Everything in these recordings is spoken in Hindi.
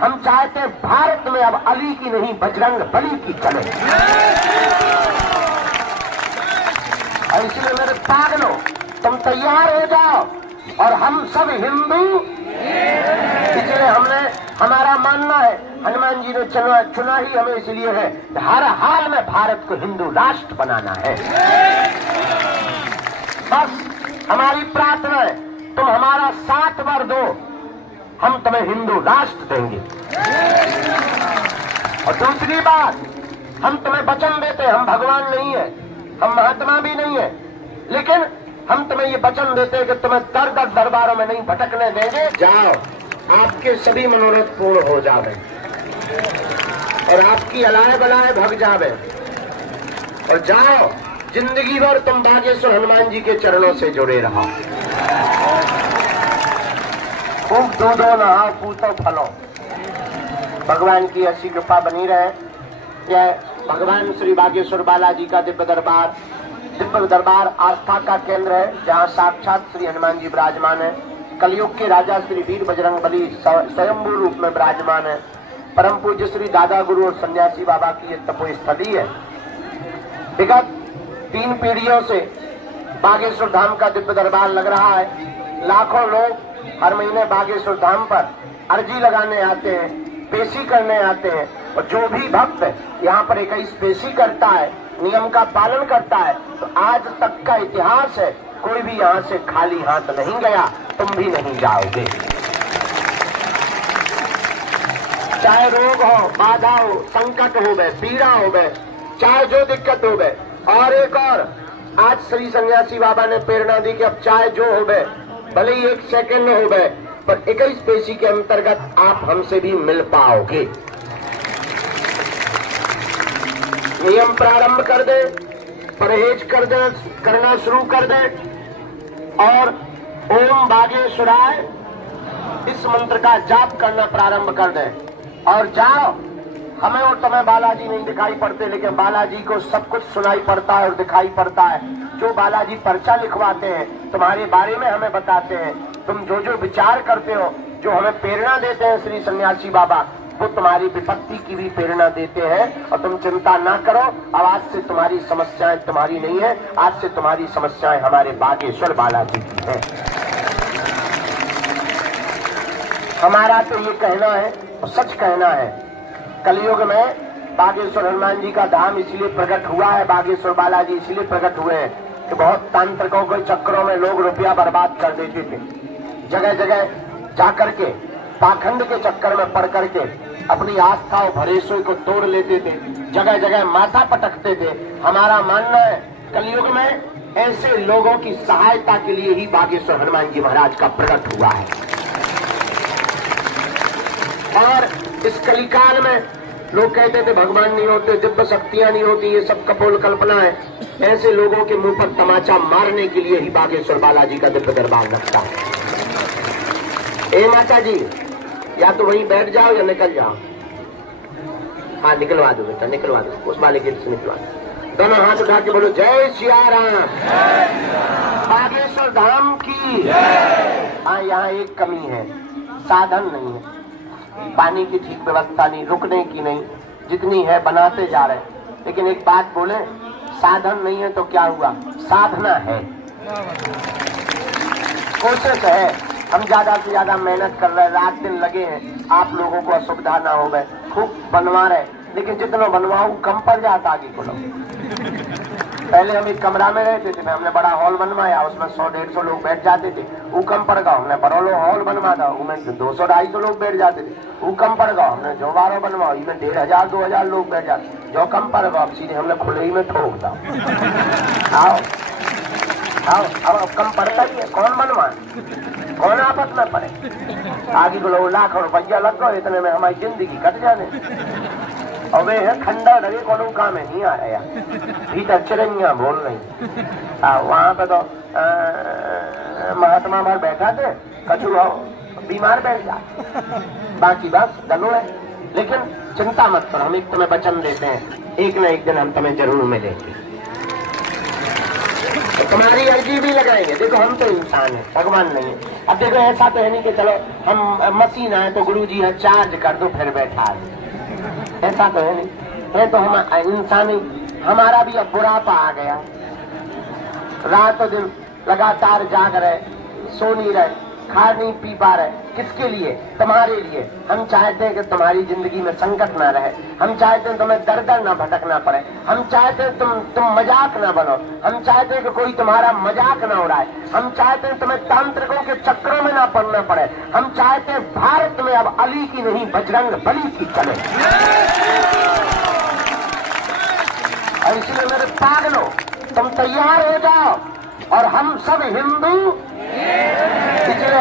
हम चाहते भारत में अब अली की नहीं बजरंग बली की चले। और इसलिए मेरे पागलों, तुम तैयार हो जाओ और हम सब हिंदू। इसलिए हमारा मानना है, हनुमान जी ने चुना ही हमें इसलिए है कि हर हाल में भारत को हिंदू राष्ट्र बनाना है। बस हमारी प्रार्थना है, तुम हमारा साथ वर दो, हम तुम्हें हिंदू राष्ट्र देंगे। और दूसरी बात, हम तुम्हें वचन देते, हम भगवान नहीं है, हम महात्मा भी नहीं है, लेकिन हम तुम्हें ये वचन देते हैं कि तुम्हें दर दर दरबारों में नहीं भटकने देंगे। जाओ, आपके सभी मनोरथ पूर्ण हो जावे और आपकी अलाय बलाय भग जावे। और जाओ, जिंदगी भर तुम बागेश्वर हनुमान जी के चरणों से जुड़े रहो। खूब दूधो नहाओ, पूतो फलो। भगवान की ऐसी कृपा बनी रहे। यह भगवान श्री बागेश्वर बालाजी का दिव्य दरबार आस्था का केंद्र है, जहाँ साक्षात श्री हनुमान जी विराजमान है। कलयुग के राजा श्री वीर बजरंग बली स्वयंभू रूप में विराजमान है। परम पूज्य श्री दादा गुरु और सन्यासी बाबा की यह तपोस्थली है। विगत 3 पीढ़ियों से बागेश्वर धाम का दिव्य दरबार लग रहा है। लाखों लोग हर महीने बागेश्वर धाम पर अर्जी लगाने आते हैं, पेशी करने आते हैं। और जो भी भक्त यहाँ पर 21 पेशी करता है, नियम का पालन करता है, तो आज तक का इतिहास है, कोई भी यहाँ से खाली हाथ नहीं गया। तुम भी नहीं जाओगे। चाहे रोग हो, बाधा हो, संकट हो गए, पीड़ा हो गए, चाहे जो दिक्कत हो गए। और एक और, आज श्री सन्यासी बाबा ने प्रेरणा दी कि अब चाहे जो हो गए, भले ही 1 सेकंड हो गए, पर 21 पेशी के अंतर्गत आप हमसे भी मिल पाओगे। नियम प्रारंभ कर दे, परहेज कर दे, करना शुरू कर दे और ओम बागेश्वराय इस मंत्र का जाप करना प्रारंभ कर दे। और जाओ, हमें और तुम्हें बालाजी नहीं दिखाई पड़ते, लेकिन बालाजी को सब कुछ सुनाई पड़ता है और दिखाई पड़ता है। जो बालाजी पर्चा लिखवाते हैं, तुम्हारे बारे में हमें बताते हैं, तुम जो जो विचार करते हो, जो हमें प्रेरणा देते हैं श्री सन्यासी बाबा, वो तुम्हारी विपत्ति की भी प्रेरणा देते हैं। और तुम चिंता ना करो, अब आज से तुम्हारी समस्याएं तुम्हारी नहीं है, आज से तुम्हारी समस्याएं हमारे बागेश्वर बालाजी की है। हमारा तो ये कहना है और सच कहना है, कलयुग में बागेश्वर हनुमान जी का धाम इसलिए प्रकट हुआ है, बागेश्वर बालाजी इसलिए प्रकट हुए हैं कि बहुत तांत्रिकों के चक्करों में लोग रुपया बर्बाद कर देते थे। जगह जगह जाकर के पाखंड के चक्कर में पड़ करके अपनी आस्था और भरोसे को तोड़ लेते थे, जगह जगह माथा पटकते थे। हमारा मानना है, कलयुग में ऐसे लोगों की सहायता के लिए ही बागेश्वर हनुमान जी महाराज का प्रकट हुआ है। और इस कलिकाल में लोग कहते थे भगवान नहीं होते, दिव्य शक्तियां नहीं होती, ये सब कपोल कल्पना है। ऐसे लोगों के मुंह पर तमाचा मारने के लिए ही बागेश्वर बालाजी का दिव्य दरबार लगता है। ए माता जी, या तो वहीं बैठ जाओ या निकल जाओ। हाँ, निकलवा दो बेटा, निकलवा दो, उस वाले गेट से निकलवा दो। दोनों हाथ उठा के बोलो जय सिया राम, बागेश्वर धाम की। हाँ, यहाँ एक कमी है, साधन नहीं है, पानी की ठीक व्यवस्था नहीं, रुकने की नहीं, जितनी है बनाते जा रहे हैं। लेकिन एक बात बोले, साधन नहीं है तो क्या हुआ, साधना है, कोशिश है। हम ज्यादा से ज्यादा मेहनत कर रहे हैं, रात दिन लगे हैं, आप लोगों को असुविधा ना हो गए, खूब बनवा रहे, लेकिन जितना बनवाऊ कम पड़ जाता आगे को लोग। पहले हम एक कमरा में रहते थे, हमने बड़ा हॉल बनवाया, उसमें 100-150 लोग बैठ जाते थे, वो कम पड़ गया। हमने बड़ा हॉल बनवा था, उसमें 200-250 लोग बैठ जाते थे, वो कम पड़ गया। हमने जो 12 बनवाओ, इसमें 1500-2000 लोग बैठ जाते, जो कम पड़ गया, अब सीधे हमने खुले ही में ठोक था। आओ आओ, अब कम पड़ता ही है, कौन बनवाए, कौन आपस में पड़े। आगे को लोग लाख रुपया लग गए, इतने में हमारी जिंदगी कट जाने। और वे है खंडा लगे, कोनो काम है नहीं आ रहा यार, भीतर चिरंगियां बोल रही। वहां पे तो महात्मा भर बैठा थे, कछु बीमार बैठ जा, बाकी बस गलो है। लेकिन चिंता मत करो, हम एक तुम्हें वचन देते हैं, एक न एक दिन हम तुम्हें जरूर मिलेंगे, तो तुम्हारी अर्जी भी लगाएंगे। देखो हम तो इंसान है, भगवान नहीं है। अब देखो ऐसा तो है नहीं कि चलो हम मशीन आए तो गुरुजी है चार्ज कर दो फिर बैठा, ऐसा तो है नहीं है। तो हम इंसान हमारा भी अब बुढ़ापा आ गया, रातों दिन लगातार जाग रहे, सो नहीं रहे, खा नहीं पी पा रहे, किसके लिए? तुम्हारे लिए। हम चाहते हैं कि तुम्हारी जिंदगी में संकट ना रहे, हम चाहते हैं तुम्हें दर दर ना भटकना पड़े, हम चाहते हैं तुम मजाक ना बनो, हम चाहते हैं कि कोई तुम्हारा मजाक ना उड़ाए, हम चाहते हैं तुम्हें तांत्रिकों के चक्रों में ना पड़ना पड़े, हम चाहते हैं भारत में अब अली की नहीं बजरंग बली की चले। और इसलिए मेरे पागलों, तुम तैयार हो जाओ और हम सब हिंदू। इसलिए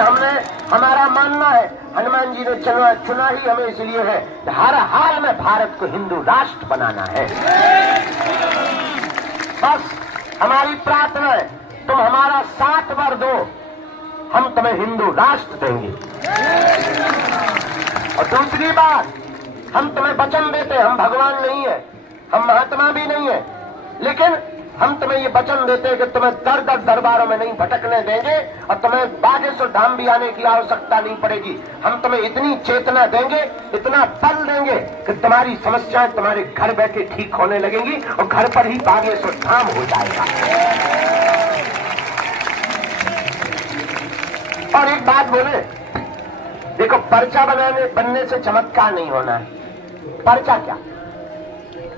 हमारा मानना है, हनुमान जी ने चुना ही हमें इसलिए है कि हर हाल में भारत को हिंदू राष्ट्र बनाना है। बस हमारी प्रार्थना है, तुम हमारा साथ वर दो, हम तुम्हें हिंदू राष्ट्र देंगे। और दूसरी बात, हम तुम्हें वचन देते हैं, हम भगवान नहीं है, हम महात्मा भी नहीं है, लेकिन हम तुम्हें ये वचन देते हैं कि तुम्हें दर दर दरबारों में नहीं भटकने देंगे और तुम्हें बागेश्वर धाम भी आने की आवश्यकता नहीं पड़ेगी। हम तुम्हें इतनी चेतना देंगे, इतना बल देंगे कि तुम्हारी समस्याएं तुम्हारे घर बैठे ठीक होने लगेंगी और घर पर ही बागेश्वर धाम हो जाएगा। और एक बात बोले, देखो पर्चा बनने से चमत्कार नहीं होना है। पर्चा क्या?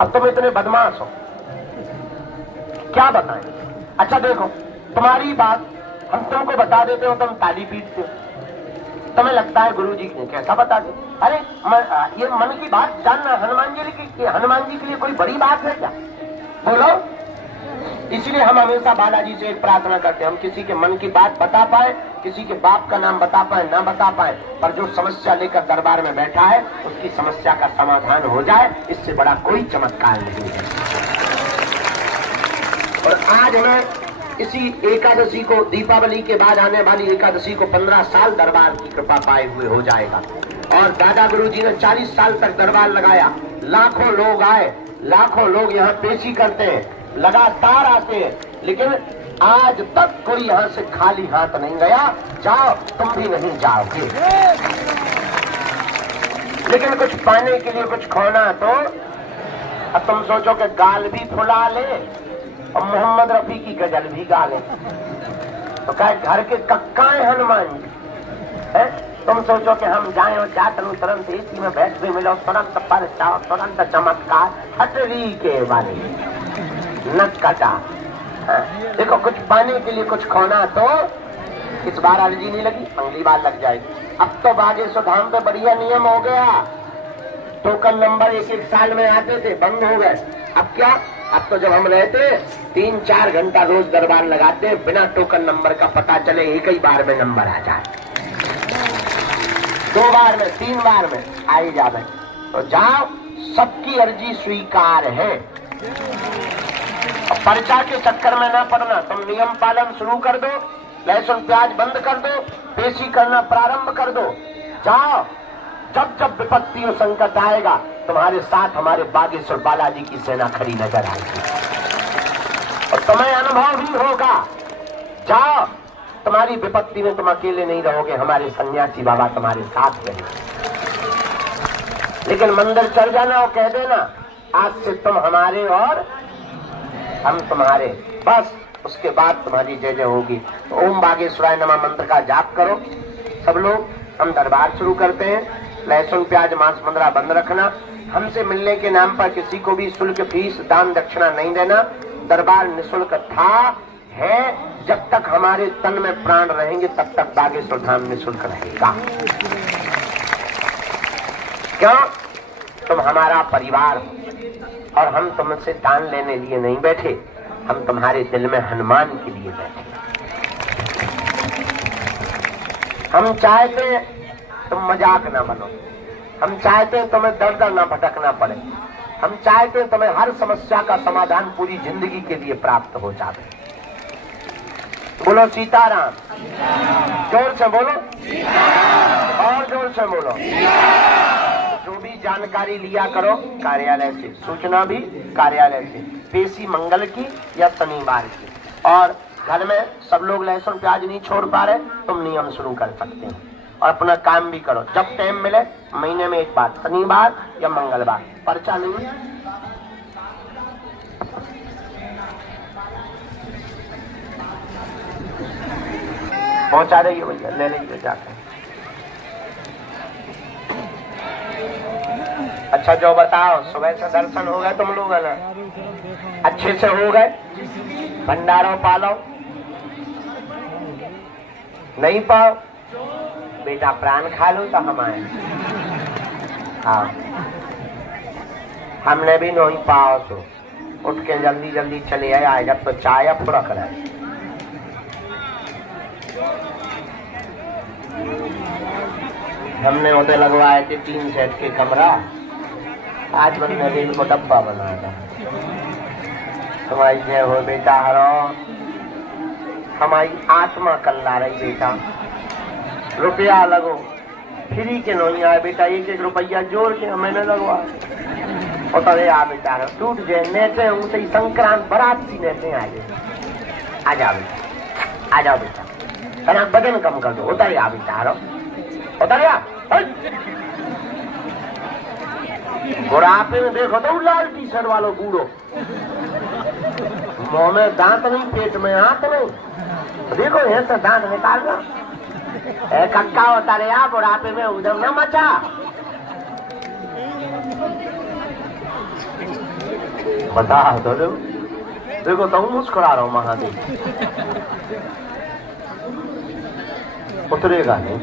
अब तुम इतने बदमाश हो, क्या बताएं? अच्छा देखो, तुम्हारी बात हम तुमको बता देते हो, तुम ताली पीटते हो, तुम्हें लगता है गुरुजी ने कैसा बता दे। अरे ये मन की बात जानना हनुमान जी के लिए कोई बड़ी बात है क्या? बोलो। इसलिए हम हमेशा बालाजी से एक प्रार्थना करते हैं, हम किसी के मन की बात बता पाए, किसी के बाप का नाम बता पाए ना बता पाए, पर जो समस्या लेकर दरबार में बैठा है उसकी समस्या का समाधान हो जाए, इससे बड़ा कोई चमत्कार नहीं है। और आज हमें इसी एकादशी को, दीपावली के बाद आने वाली एकादशी को 15 साल दरबार की कृपा पाए हुए हो जाएगा। और दादा गुरुजी ने 40 साल तक दरबार लगाया, लाखों लोग आए, लाखों लोग यहाँ पेशी करते हैं, लगातार आते हैं, लेकिन आज तक कोई यहाँ से खाली हाथ नहीं गया। जाओ, तुम भी नहीं जाओगे, लेकिन कुछ पाने के लिए कुछ खोना तो। अब तुम सोचो कि गाल भी फुला ले और मोहम्मद रफी की गजल भी गा ले, तो क्या घर के कक्काएं हनुमान जी है? तुम सोचो कि हम जाए और जाकर तुरंत एसी में बैठ भी मिलो, तुरंत परचा, तुरंत चमत्कार, हटरी के वाले नट कटा। देखो, कुछ पाने के लिए कुछ खोना तो इस बार अर्जी नहीं लगी, अगली बार लग जाएगी। अब तो बागेश्वर धाम पे बढ़िया नियम हो गया, टोकन नंबर एक साल में आते थे, बंद हो गए। अब क्या? अब तो जब हम रहते 3-4 घंटा रोज दरबार लगाते, बिना टोकन नंबर का पता चले एक ही बार में नंबर आ जाए, 2 बार में 3 बार में आ ही जावे। तो जाओ, सबकी अर्जी स्वीकार है। पर्चा के चक्कर में ना पड़ना, तुम नियम पालन शुरू कर दो, लहसुन प्याज बंद कर दो, पेशी करना प्रारंभ कर दो। जाओ, जब जब विपत्ति और संकट आएगा, तुम्हारे साथ हमारे बागेश्वर बालाजी की सेना खड़ी नजर आएगी और तुम्हें अनुभव भी होगा। जाओ, तुम्हारी विपत्ति में तुम अकेले नहीं रहोगे, हमारे सन्यासी बाबा तुम्हारे साथ रहेंगे। लेकिन मंदिर चल जाना और कह देना आज से तुम हमारे और हम तुम्हारे, बस उसके बाद तुम्हारी जय जय होगी। तो ओम बागेश्वराय नमः मंत्र का जाप करो सब लोग। हम दरबार शुरू करते हैं। लहसुन प्याज मांस मंद्रा बंद रखना। हमसे मिलने के नाम पर किसी को भी शुल्क फीस दान दक्षिणा नहीं देना। दरबार निःशुल्क था, है, जब तक हमारे तन में प्राण रहेंगे तब तक बागेश्वर धाम निःशुल्क रहेगा। क्यों? तुम हमारा परिवार हो और हम तुमसे दान लेने लिए नहीं बैठे, हम तुम्हारे दिल में हनुमान के लिए बैठे। हम चाहते तुम मजाक ना बनो, हम चाहते तुम्हें दर दर ना भटकना पड़े, हम चाहते तुम्हें हर समस्या का समाधान पूरी जिंदगी के लिए प्राप्त हो जाए। बोलो सीताराम, जोर से बोलो और जोर से बोलो। जो भी जानकारी लिया करो कार्यालय से, सूचना भी कार्यालय से, पेशी मंगल की या शनिवार की। और घर में सब लोग लहसुन प्याज नहीं छोड़ पा रहे, तुम नियम शुरू कर सकते हो और अपना काम भी करो। जब टाइम मिले महीने में एक बार, शनिवार या मंगलवार, पर्चा नहीं पहुंचा रही है भैया, ले लीजिए जाकर। अच्छा जो बताओ, सुबह से दर्शन हो गए तुम लोग ना? अच्छे से हो गए? भंडारों पालो नहीं पाओ बेटा, प्राण खा लो तो हम आए। हाँ, हमने भी नहीं पाओ तो उठ के जल्दी जल्दी चले आए, जब तो चाय अब रख रहे। हमने उधर लगवाए थे 3 सेट के कमरा, आज बंदे दिन को डब्बा बनाया था। तुम्हारी जय हो बेटा, हरो हमारी आत्मा कल्ला रही बेटा। रुपया लगो फ्री के नहीं आए बेटा, 1-1 रुपया जोड़ के मैंने लगवा उतरे आ बेटा, टूट जाए नेटे उसे संक्रांत बरात सी नेटे आ जाए। आ जाओ बेटा, आ जाओ बेटा, तना वजन कम कर दो, उतरे आ बेटा, हरो उतरे आ। बुढ़ापे में देखो तो लाल टी-शर्ट वालों बूढ़ो, मुंह में दांत नहीं, पेट में हाथ नहीं, देखो यहाँ से दांत निकाल रहा। कक्का होता रे आप बुढ़ापे में उधम न मचा। बता दो देखो तो मुस्कुरा रहा हूँ महादेव, उतरेगा नहीं।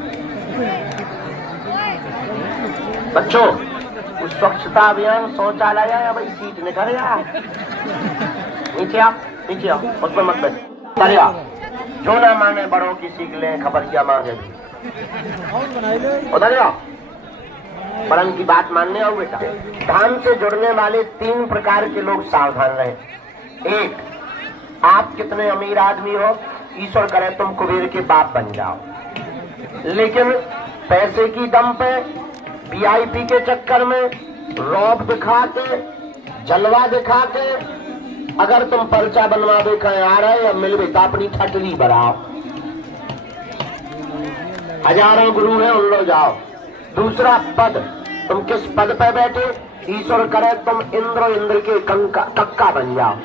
बच्चों उस स्वच्छता अभियान शौचालय या भाई सीट निकल गया, नीचे आओ, नीचे आओ, उसमें मत बैठो। जो ना माने बड़ों की सीख ले, खबरिया मांगे भी। उधर जाओ, बड़न की बात मानने आओ बेटा। धाम से जुड़ने वाले 3 प्रकार के लोग सावधान रहे। 1, आप कितने अमीर आदमी हो, ईश्वर करे तुम कुबेर के बाप बन जाओ, लेकिन पैसे की दम पे वीआईपी के चक्कर में रौब दिखा के, जलवा दिखा के अगर तुम पर्चा बनवावे कहीं आ रहे या मिलवे तो अपनी ठटली बढ़ाओ। हजारों गुरु हैं, उन लो जाओ। दूसरा पद, तुम किस पद पे बैठे, ईश्वर करे तुम इंद्र के कक्का बन जाओ,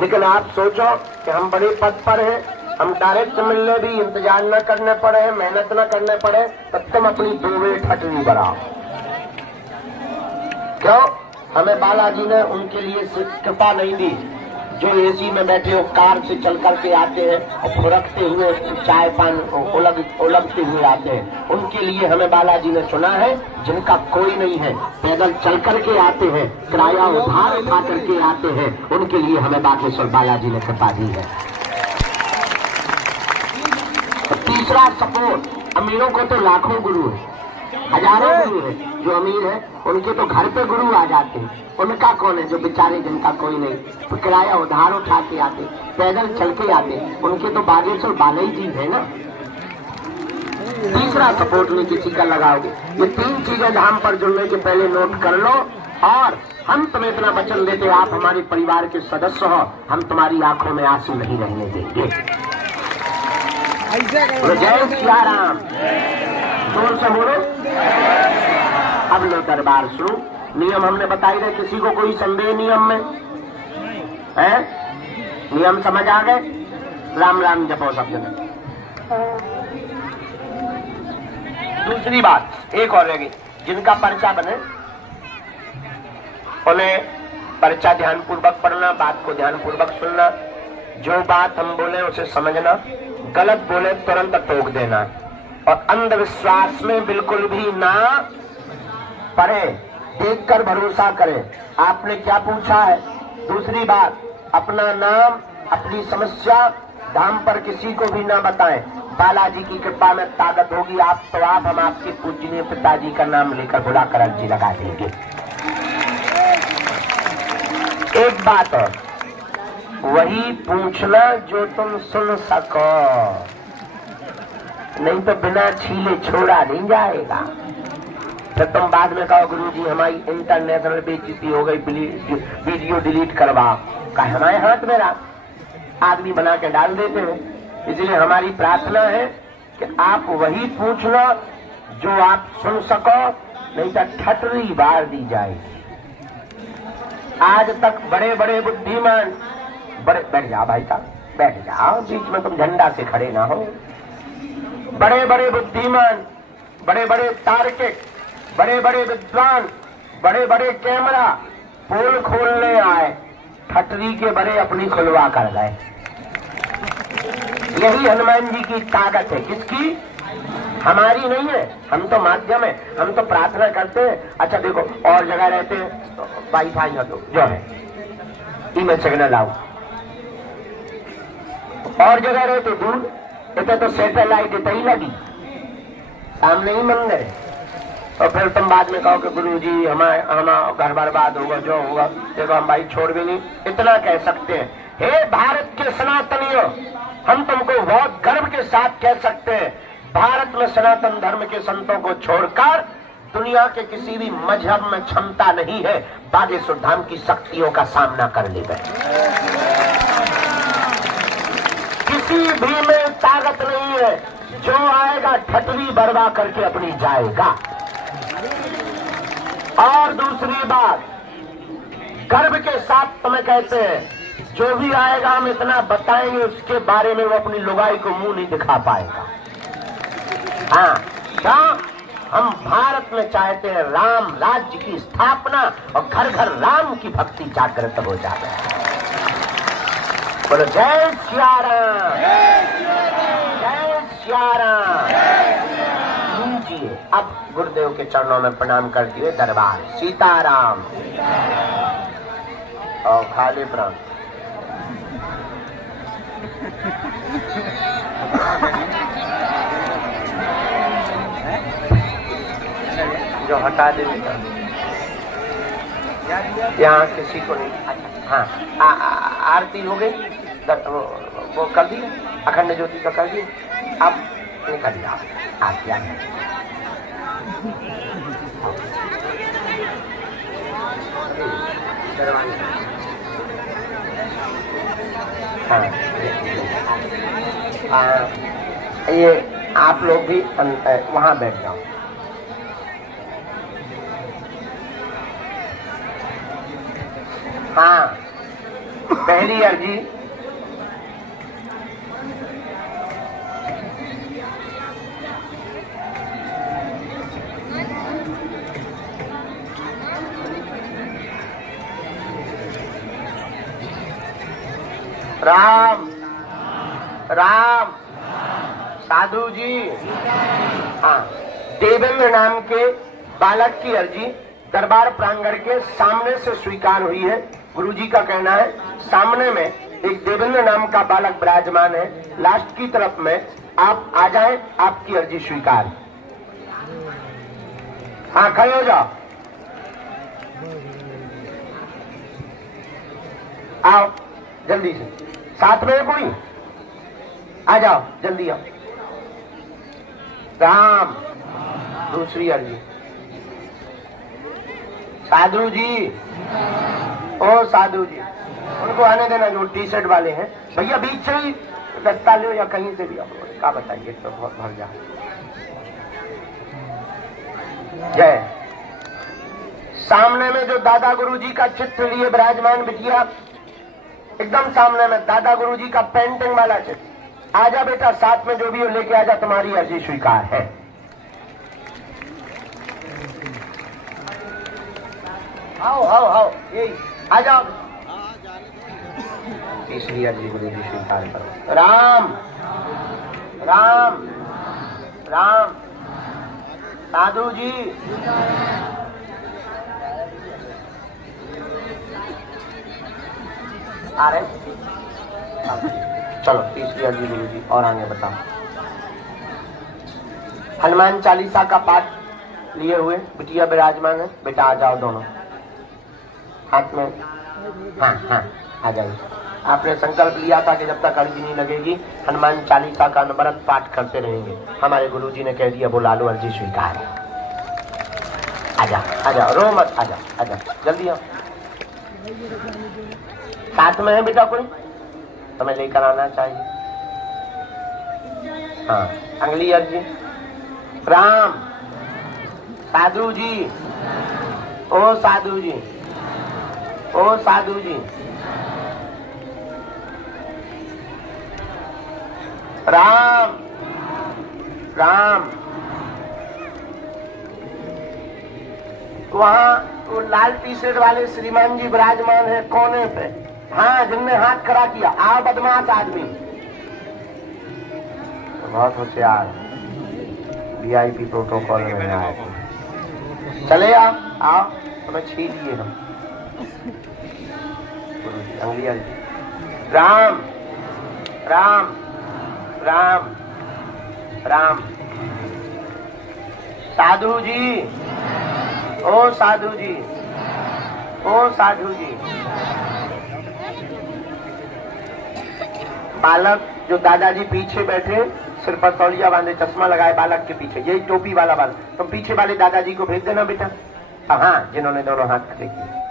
लेकिन आप सोचो कि हम बड़े पद पर हैं, हम डायरेक्ट मिलने भी इंतजार न करने पड़े, मेहनत न करने पड़े, तब तुम अपनी 2 वे ठटली बढ़ाओ। क्यों? हमें बालाजी ने उनके लिए कृपा नहीं दी जो एसी में बैठे हो, कार से चल करके आते हैं और फुरकते हुए चाय पान उलगते हुए आते हैं। उनके लिए हमें बालाजी ने चुना है। जिनका कोई नहीं है, पैदल चल करके आते हैं, किराया उधार उठा करके आते हैं, उनके लिए हमें बागेश्वर बालाजी ने कृपा दी है। तीसरा सपोर्ट, अमीरों को तो लाखों गुरु है, हजारों गुरु है। जो अमीर है उनके तो घर पे गुरु आ जाते हैं, उनका कौन है? जो बेचारे जिनका कोई नहीं, तो किराया उधार उठा के आते, पैदल चल के आते, उनके तो बागेश्वर बाला जी है ना। तीसरा सपोर्ट नहीं किसी का लगाओगे। ये 3 चीजें धाम पर जुड़ने के पहले नोट कर लो, और हम तुम्हें इतना वचन देते, आप हमारे परिवार के सदस्य हो, हम तुम्हारी आंखों में आंसू नहीं रहने देंगे। जय सिया राम, जोर से बोलो। अब लो दरबार सुनो। नियम हमने बताई रहे, किसी को कोई संदेह नियम में है? नियम समझ आ गए? राम राम जपो सब जगह। दूसरी बात एक और रहेगी, जिनका पर्चा बने उन्हें पर्चा ध्यान पूर्वक पढ़ना, बात को ध्यान पूर्वक सुनना, जो बात हम बोले उसे समझना, गलत बोले तुरंत टोक देना, और अंधविश्वास में बिल्कुल भी ना पड़े, देखकर भरोसा करें। आपने क्या पूछा है? दूसरी बात, अपना नाम, अपनी समस्या धाम पर किसी को भी ना बताएं। बालाजी की कृपा में ताकत होगी आप तो आप हम आपके पूजनीय पिताजी का नाम लेकर बुलाकर अर्जी लगा देंगे। एक बात और, वही पूछना जो तुम सुन सको, नहीं तो बिना छीले छोड़ा नहीं जाएगा। फिर तुम बाद में कहो गुरुजी हमारी इंटरनेशनल बेइज्जती हो गई, वीडियो डिलीट करवा, का हमारे हाथ में रहा। आदमी बना के डाल देते हैं। इसलिए हमारी प्रार्थना है कि आप वही पूछना जो आप सुन सको, नहीं तो ठटरी बार दी जाएगी। आज तक बड़े बड़े बुद्धिमान, बड़े, बैठ जाओ भाई साहब, बैठ जाओ, बीच में तुम झंडा से खड़े ना हो। बड़े बड़े बुद्धिमान, बड़े बड़े तार्किक, बड़े बड़े विद्वान, बड़े बड़े कैमरा पोल खोलने आए, ठटरी के बड़े अपनी खुलवा कर गए। यही हनुमान जी की ताकत है। किसकी? हमारी नहीं है। हम तो माध्यम है, हम तो प्रार्थना करते हैं। अच्छा देखो, और जगह रहते हैं तो वाईफाई हटो जो है, ईमेल सिग्नल आओ, और जगह रहते दूर, इतने तो सैटेलाइट इतना ही लगी, सामने ही मंदिर है। और फिर तुम बाद में कहो कि गुरुजी हमारा घर बर्बाद होगा, जो होगा। देखो हम भाई छोड़ भी नहीं, इतना कह सकते हैं, हे भारत के सनातनियों, हम तुमको बहुत गर्व के साथ कह सकते हैं, भारत में सनातन धर्म के संतों को छोड़कर दुनिया के किसी भी मजहब में क्षमता नहीं है बागेश्वर धाम की शक्तियों का सामना करने में। किसी भी में ताकत नहीं है। जो आएगा ठटरी बर्बा करके अपनी जाएगा। और दूसरी बात, गर्व के साथ तुम्हें कहते हैं, जो भी आएगा हम इतना बताएंगे उसके बारे में वो अपनी लुगाई को मुंह नहीं दिखा पाएगा। हाँ, क्या हम भारत में चाहते हैं राम राज्य की स्थापना और घर घर राम की भक्ति जागृत हो जाए। बोलो जय सिया राम, जय सिया राम। लीजिए अब गुरुदेव के चरणों में प्रणाम करते हुए दरबार सीताराम और खाली प्राण। जो हटा दे बेटा, यहाँ किसी को नहीं। अच्छा हाँ, आरती हो गई, वो कर दी, अखंड ज्योति का कर दी, अब निकल जाओ आरती। हाँ, ये आप लोग भी वहाँ बैठ जाओ। हाँ, पहली अर्जी राम राम साधु जी। हाँ, देवेंद्र नाम के बालक की अर्जी दरबार प्रांगण के सामने से स्वीकार हुई है। गुरुजी का कहना है सामने में एक देवेंद्र नाम का बालक विराजमान है, लास्ट की तरफ में आप आ जाएं, आपकी अर्जी स्वीकार। हाँ, खड़े हो जाओ, आओ जल्दी से, साथ में कोई आ जाओ, जल्दी आओ। राम, दूसरी अर्जी साधु जी। ओ साधु जी, उनको आने देना जो टी शर्ट वाले हैं। भैया बीच से ही दस्ता लो या कहीं से भी आप क्या बताइए, तो बहुत भर जा। जय। सामने में जो दादा गुरुजी का चित्र लिए विराजमान बिटिया, एकदम सामने में दादा गुरुजी का पेंटिंग वाला चित्र। आजा बेटा, साथ में जो भी हो लेके आजा, तुम्हारी अर्जी स्वीकार है। आओ आओ आओ, यही आ जाओ। तीसरी अर्जी गुरुजी स्वीकार करो। राम राम राम साधु जी। आ रहे, चलो तीसरी अर्जी गुरुजी। और आगे बताओ। हनुमान चालीसा का पाठ लिए हुए बिटिया विराजमान है, बेटा आ जाओ दोनों हाथ में। हाँ हाँ, आ जाइए। आपने संकल्प लिया था कि जब तक अर्जी नहीं लगेगी हनुमान चालीसा का अनवरत पाठ करते रहेंगे। हमारे गुरुजी ने कह दिया, बुला लो, अर्जी स्वीकार है। आ जाओ, रो मत, आ जाओ, जल्दी आओ। साथ में है बेटा कोई? तुम्हें लेकर आना चाहिए। हाँ, अंगली अर्जी। राम, साधु जी, ओ साधु जी, ओ साधु जी, राम राम। वहाँ वो लाल टी शर्ट वाले श्रीमान जी विराजमान है कोने पे। हाँ, जिनने हाथ खड़ा किया, आओ बदमाश आदमी, बहुत होशियार, वीआईपी प्रोटोकॉल में आए। चले आओ, आओ, तुम्हें छीलिए हम। अंगली अर्जी। राम राम राम राम। साधु जी, ओ साधु जी, ओ साधु जी। बालक जो दादाजी पीछे बैठे, सिर पर तौलिया बांधे, चश्मा लगाए, बालक के पीछे, यही टोपी वाला बालक, तुम पीछे वाले दादाजी को भेज देना बेटा। हाँ, जिन्होंने दोनों हाथ खड़े किए।